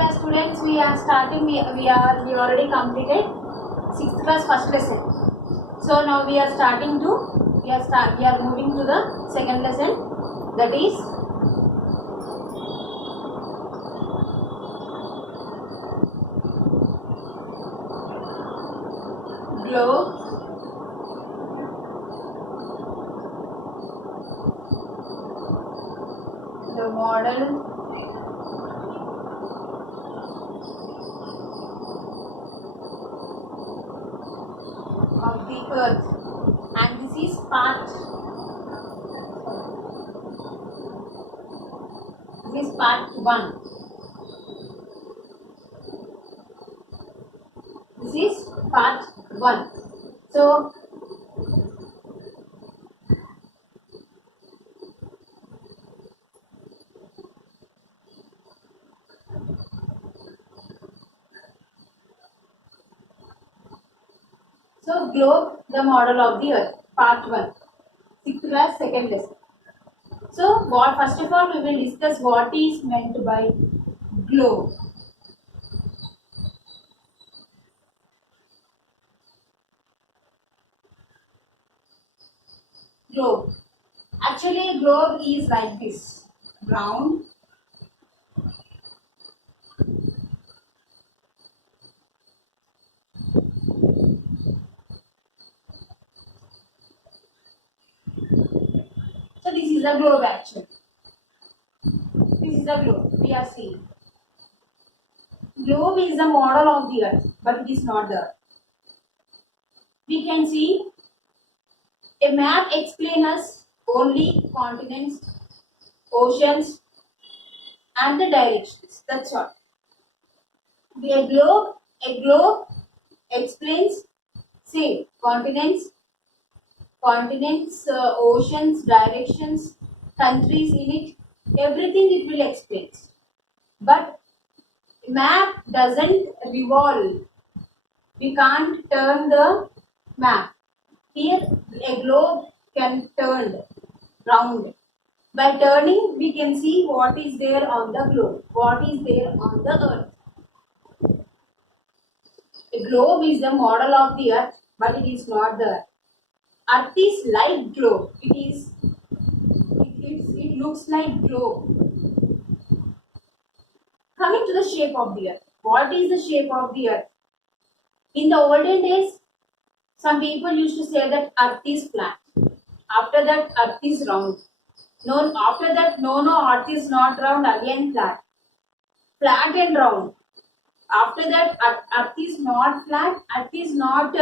Okay, students, we are starting. We already completed 6th class first lesson. So now we are starting to we are moving to the second lesson, that is globe, the model of the earth, and this is part 1. This is part 1. So globe, the model of the earth, part 1, 6th class, second lesson. So first of all we will discuss what is meant by globe. Globe. Actually, globe is like this, round, so this is a globe actually. This is a globe we are seeing. Globe is the model of the earth, but it is not the earth. We can see a map explains us only continents, oceans, and the directions. That's all. A globe explains, say, continents, oceans, directions, countries in it, everything it will explain. But map doesn't revolve. We can't turn the map. Here a globe can turn round. By turning, we can see what is there on the globe, what is there on the earth. A globe is the model of the earth, but it is not the earth. Earth is like globe. It looks like globe. Coming to the shape of the earth. What is the shape of the earth? In the olden days, some people used to say that earth is flat. After that, earth is round. No, after that, no, earth is not round, again flat. Flat and round. After that, earth is not flat, earth is not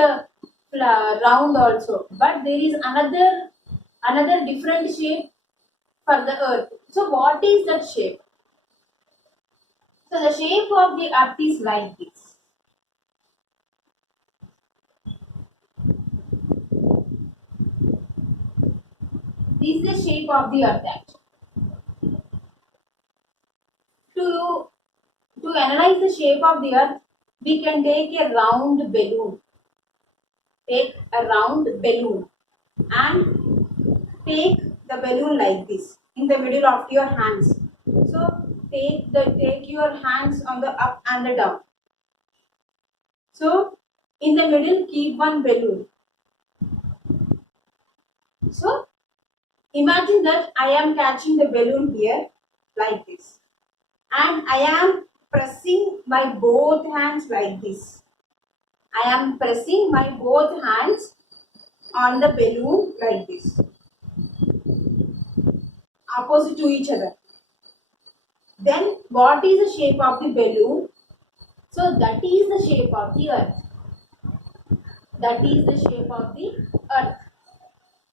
round also. But there is another different shape for the earth. So what is that shape? So the shape of the earth is like this. This is the shape of the earth actually. To analyze the shape of the earth, we can take a round balloon. Take a round balloon and take the balloon like this in the middle of your hands. So take your hands on the up and the down. So in the middle keep one balloon. So imagine that I am catching the balloon here like this, and I am pressing my both hands like this. I am pressing my both hands on the balloon like this, opposite to each other. Then what is the shape of the balloon? So that is the shape of the earth. That is the shape of the earth.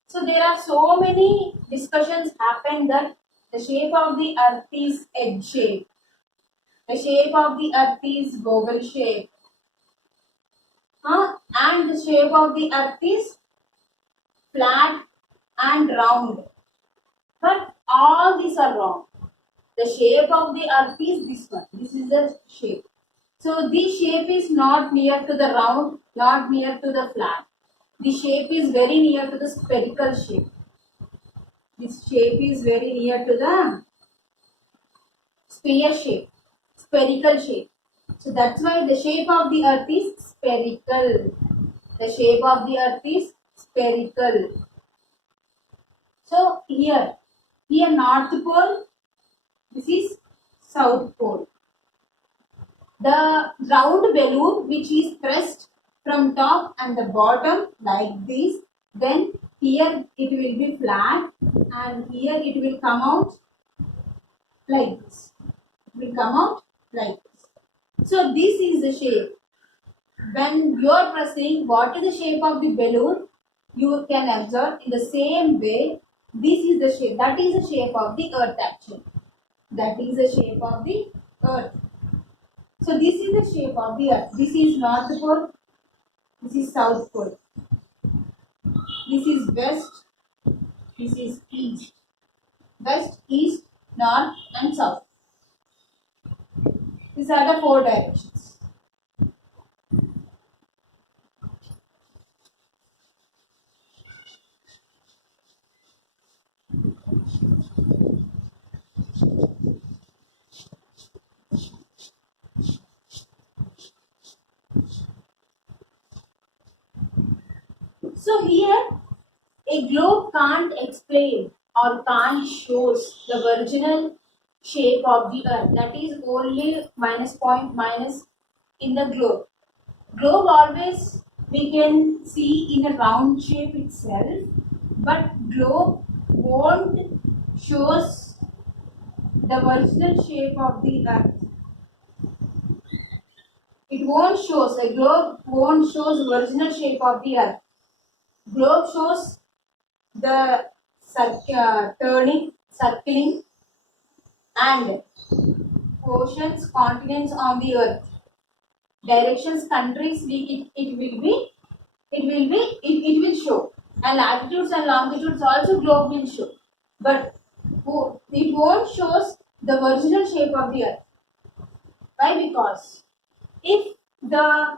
So there are so many discussions happen that the shape of the earth is egg shape. The shape of the earth is oval shape. And the shape of the earth is flat and round. But all these are wrong. The shape of the earth is this one. This is the shape. So this shape is not near to the round, not near to the flat. The shape is very near to the spherical shape. This shape is very near to the sphere shape. spherical shape. So that's why the shape of the earth is spherical. The shape of the earth is spherical. So here North Pole, this is South Pole. The round balloon which is pressed from top and the bottom like this, then here it will be flat and here it will come out like this. It will come out like this. So this is the shape. When you are pressing, what is the shape of the balloon? You can observe in the same way. This is the shape. That is the shape of the earth actually. That is the shape of the earth. So this is the shape of the earth. This is North Pole. This is South Pole. This is West. This is East. West, East, North and South. These are the four directions. So here a globe can't explain or can't shows the original shape of the earth. That is only minus point minus in the globe. Globe always we can see in a round shape itself, but globe won't shows the original shape of the earth. It won't shows, a globe won't shows the original shape of the earth. Globe shows the turning, circling and oceans, continents on the earth. Directions, countries, it will show. And latitudes and longitudes also globe will show. But it won't shows the original shape of the earth. Why? Because if the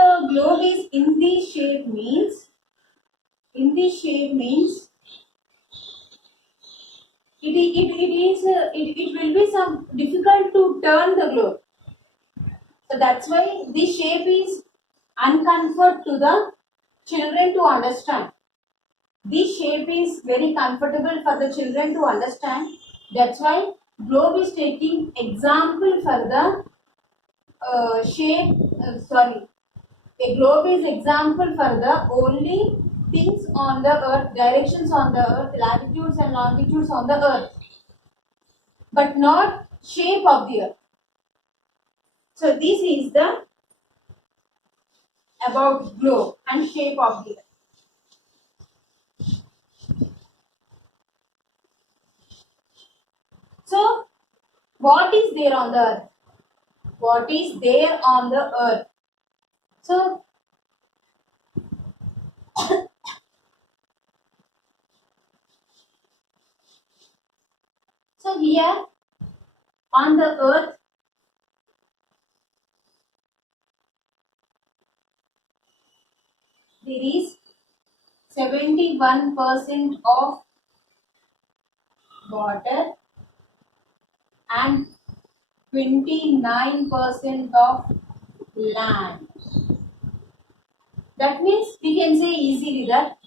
globe is in this shape means it will be some difficult to turn the globe. So that's why this shape is uncomfort to the children to understand. This shape is very comfortable for the children to understand. That's why globe is taking example for the shape. A globe is example for the only things on the earth, directions on the earth, latitudes and longitudes on the earth, but not shape of the earth. So this is the about globe and shape of the earth. So what is there on the earth? What is there on the earth? So here on the earth there is 71% of water and 29% of land. That means we can say easily that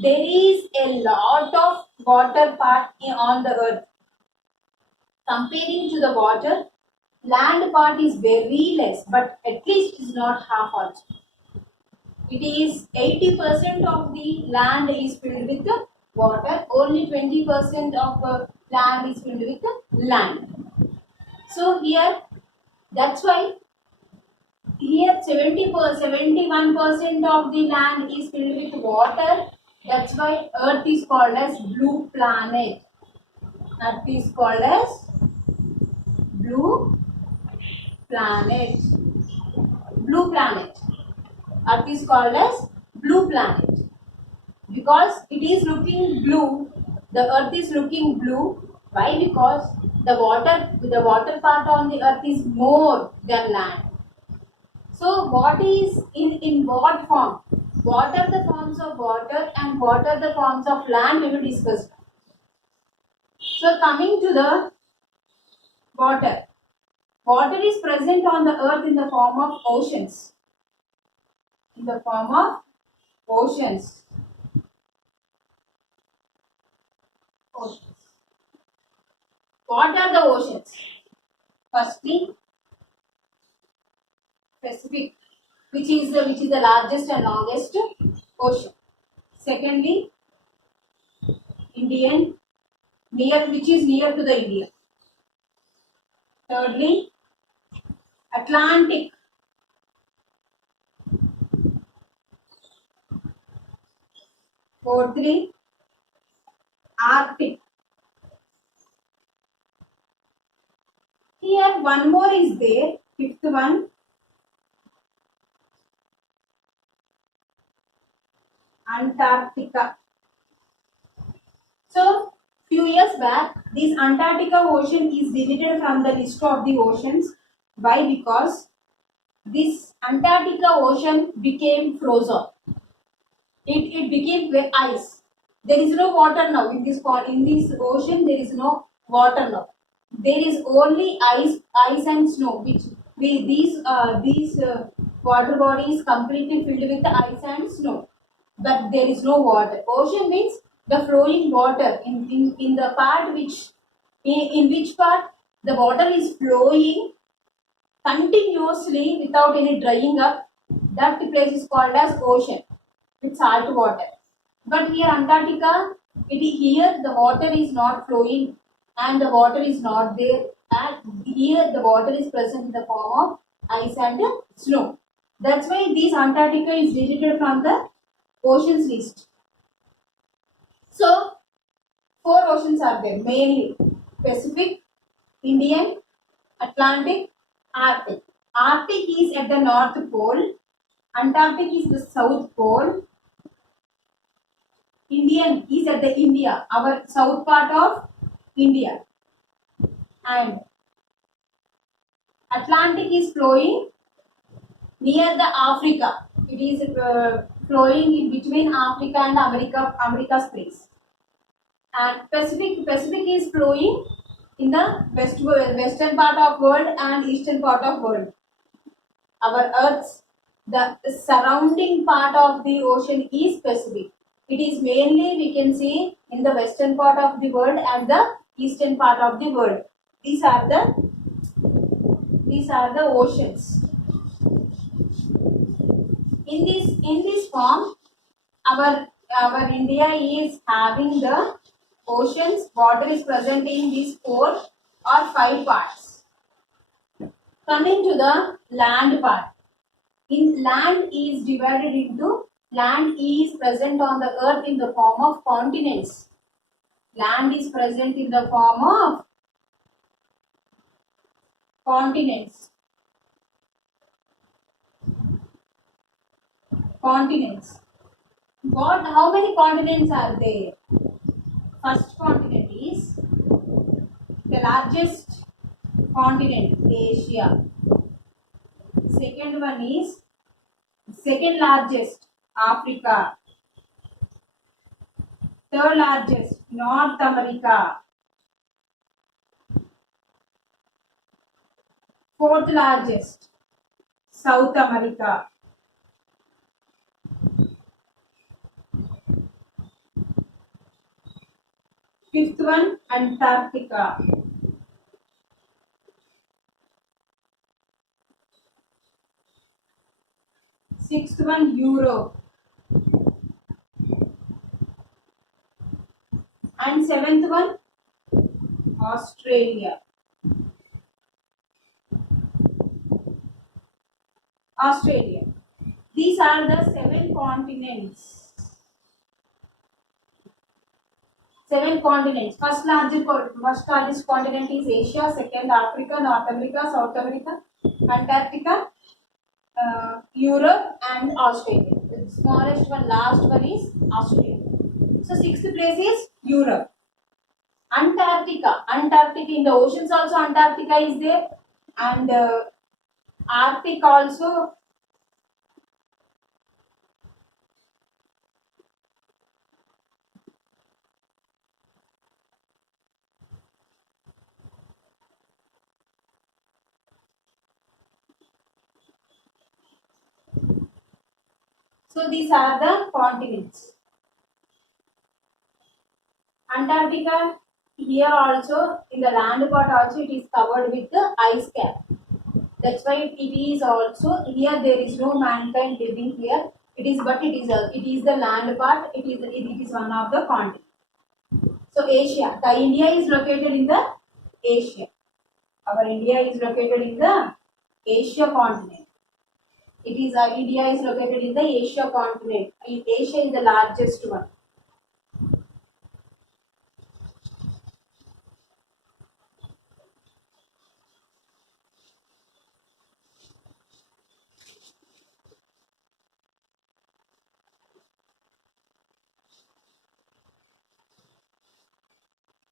there is a lot of water part on the earth. Comparing to the water, land part is very less, but at least is not half also. It is 80% of the land is filled with the water, only 20% of land is filled with the land. So here, that's why here 71% of the land is filled with water. That's why Earth is called as blue planet. Earth is called as blue planet. Blue planet. Earth is called as blue planet because it is looking blue. The Earth is looking blue. Why? Because the water part on the Earth is more than land. So what is in what form? What are the forms of water and what are the forms of land we will discuss. So coming to the water. Water is present on the earth in the form of oceans. In the form of oceans. Oceans. What are the oceans? Firstly, Pacific, which is the largest and longest ocean. Secondly, Indian, which is near to the India. Thirdly, Atlantic. Fourthly, Arctic. Here one more is there. Fifth one, Antarctica. So, few years back, this Antarctica ocean is deleted from the list of the oceans. Why? Because this Antarctica ocean became frozen. It became ice. There is no water now in this ocean. There is no water now. There is only ice and snow, which these water bodies completely filled with ice and snow. But there is no water. Ocean means the flowing water in the part in which part the water is flowing continuously without any drying up. That place is called as ocean with salt water. But here Antarctica, here the water is not flowing and the water is not there. And here the water is present in the form of ice and snow. That's why this Antarctica is deleted from the oceans list. So, four oceans are there mainly: Pacific, Indian, Atlantic, Arctic. Arctic is at the North Pole, Antarctic is the South Pole, Indian is at the India, our south part of India, and Atlantic is flowing near the Africa. It is flowing in between Africa and America's place. And Pacific is flowing in the western part of world and eastern part of world. Our Earth's the surrounding part of the ocean is Pacific. It is mainly we can see in the western part of the world and the eastern part of the world. These are the oceans. In this form, our India is having the oceans. Water is present in these 4 or 5 parts. Coming to the land part. In land is divided into land is present on the earth in the form of continents. Land is present in the form of continents. Continents. How many continents are there? First continent is the largest continent, Asia. Second one is second largest, Africa. Third largest, North America. Fourth largest, South America. Fifth one, Antarctica. Sixth one, Europe. And seventh one, Australia. Australia. These are the 7 continents. 7 continents. First largest continent is Asia. Second, Africa, North America, South America, Antarctica, Europe, and Australia. The smallest one, last one is Australia. So, sixth place is Europe. Antarctica. Antarctica, in the oceans also Antarctica is there, and Arctic also. So these are the continents. Antarctica, here also in the land part also it is covered with the ice cap. That's why it is also here there is no mankind living here. It is the land part. It is one of the continent. So Asia, the India is located in the Asia. Our India is located in the Asia continent. India is located in the Asia continent. Asia is the largest one.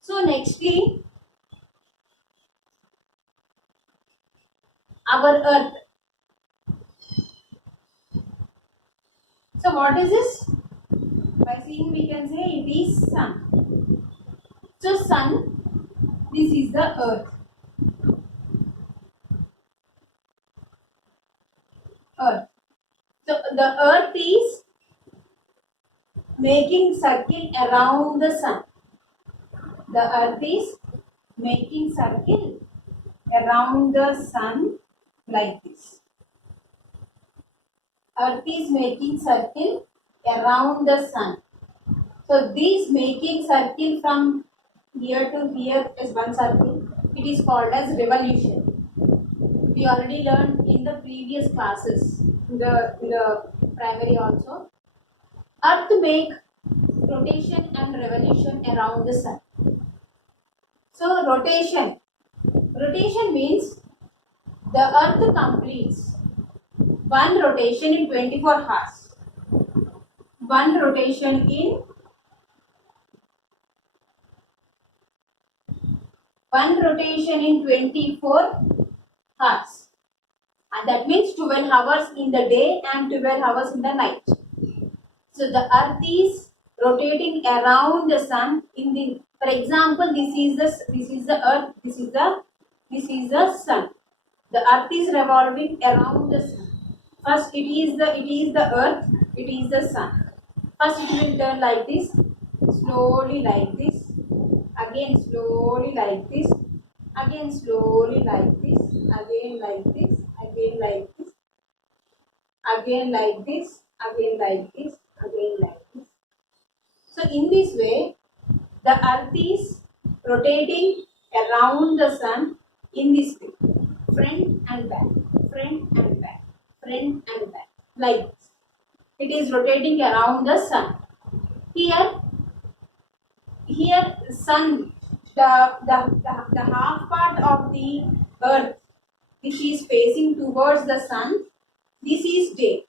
So nextly, our Earth. So what is this? By seeing we can say it is sun. So sun, this is the Earth. Earth. So the Earth is making circle around the sun. The Earth is making circle around the sun like this. Earth is making circle around the sun. So this making circle from here to here is one circle. It is called as revolution. We already learned in the previous classes, in the primary also. Earth make rotation and revolution around the sun. So rotation means the Earth completes one rotation in 24 hours. One rotation in 24 hours. And that means 12 hours in the day and 12 hours in the night. So the Earth is rotating around the sun in the, for example, this is the Earth, this is the sun. The Earth is revolving around the sun. First it is the Earth, it is the sun. First it will turn like this, slowly like this, again slowly like this, again slowly like this, again like this, again like this, again like this, again like this, again like this. So in this way, the Earth is rotating around the sun in this way, front and back, front and back, front and back, like this. It is rotating around the sun. Here sun, the half part of the Earth which is facing towards the sun, this is day.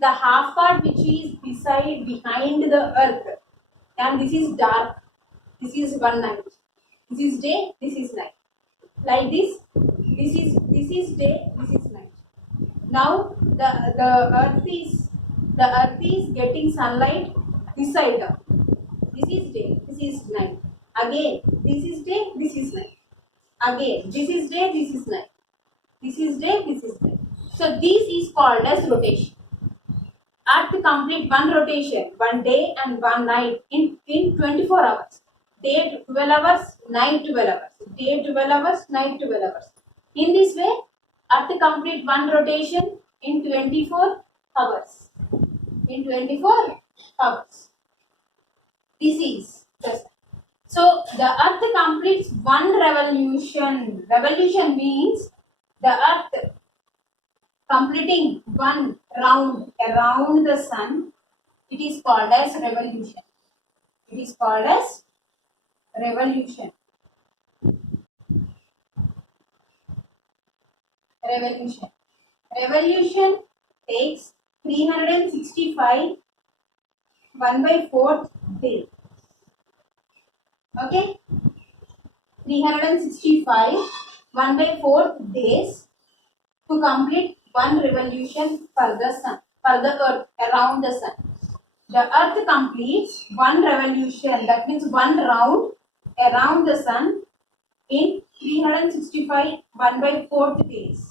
The half part which is behind the Earth, and this is dark, this is one night. This is day, this is night. Like this is day, this is night. Now the earth is getting sunlight this side down. This is day, this is night. Again, this is day, this is night. Again, this is day, this is night. This is day, this is night. So this is called as rotation. Earth complete one rotation, one day and one night in 24 hours. Day 12 hours, night 12 hours. Day 12 hours, night 12 hours. In this way, Earth complete one rotation in 24 hours. In 24 hours. This is just. So the Earth completes one revolution. Revolution means the Earth completing one round around the sun. It is called as revolution. It is called as revolution. Revolution. Revolution takes 365 1/4 day. Okay, 365 1/4 days to complete one revolution for the sun, for the Earth around the sun. The Earth completes one revolution, that means one round around the sun in 365 1/4 days.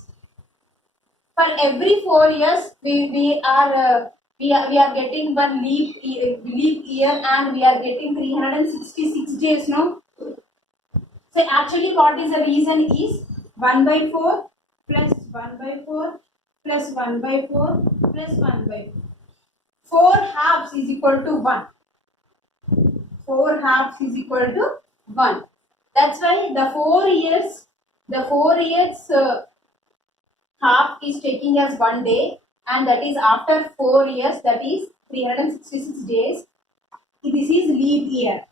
For every 4 years, we are we are getting one leap year, and we are getting 366 days, no? So actually what is the reason is 1 by 4 plus 1 by 4 plus 1 by 4 plus 1 by 4. 4 halves is equal to 1. 4 halves is equal to 1. That's why the 4 years half is taking as 1 day, and that is after 4 years, that is 366 days. This is leap year.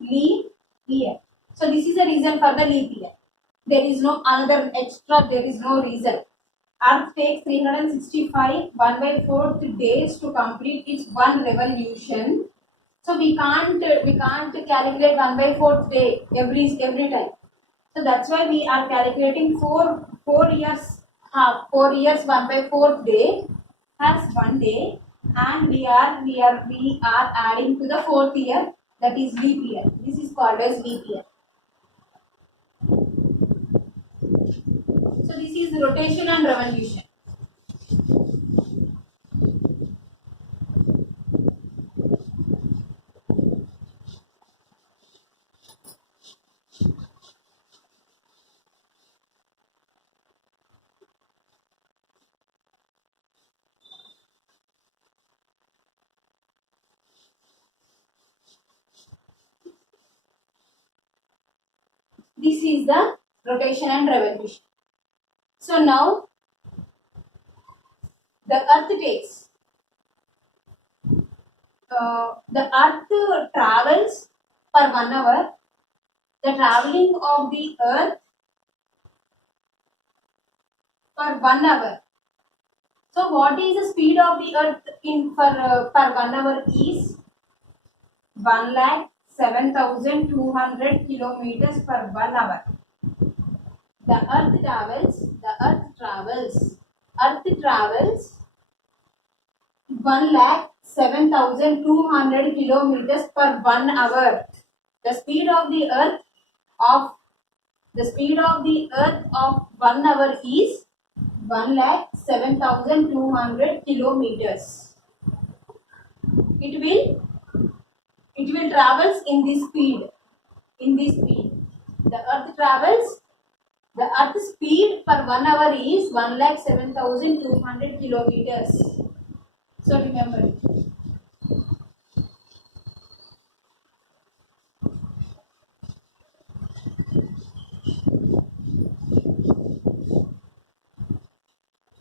Leap year. So this is the reason for the leap year. There is no another extra, there is no reason. Earth takes 365 1 by 4th days to complete its one revolution. So we can't calculate 1 by 4th day every time. So that's why we are calculating 4 years half 4 years 1 by 4th day has 1 day, and we are adding to the 4th year, that is leap year. This is called as leap year. So this is rotation and revolution. This is the rotation and revolution. So now the earth takes the earth travels for 1 hour. The traveling of the earth for 1 hour. So what is the speed of the earth in per 1 hour is 1,07,200 kilometers per 1 hour. The earth travels 1,07,200 kilometers per 1 hour. The speed of the earth of 1 hour is 1,07,200 kilometers. It will travels in this speed. The earth speed per 1 hour is 1,07,200 kilometers. So remember it.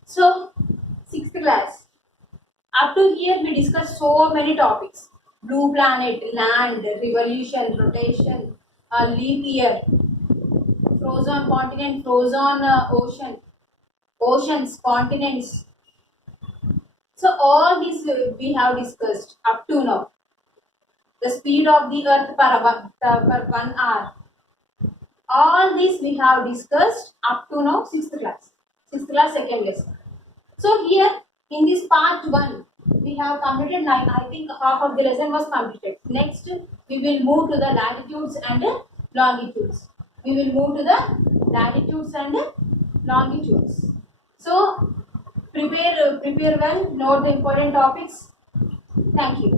So 6th class. Up to here we discussed so many topics: blue planet, land, revolution, rotation, leap year, frozen continent, frozen ocean, oceans, continents. So all this we have discussed up to now. The speed of the earth per 1 hour. All this we have discussed up to now 6th class. 6th class second lesson. So here in this part 1 we have completed 9. I think half of the lesson was completed. Next we will move to the latitudes and longitudes. So prepare well, note the important topics. Thank you.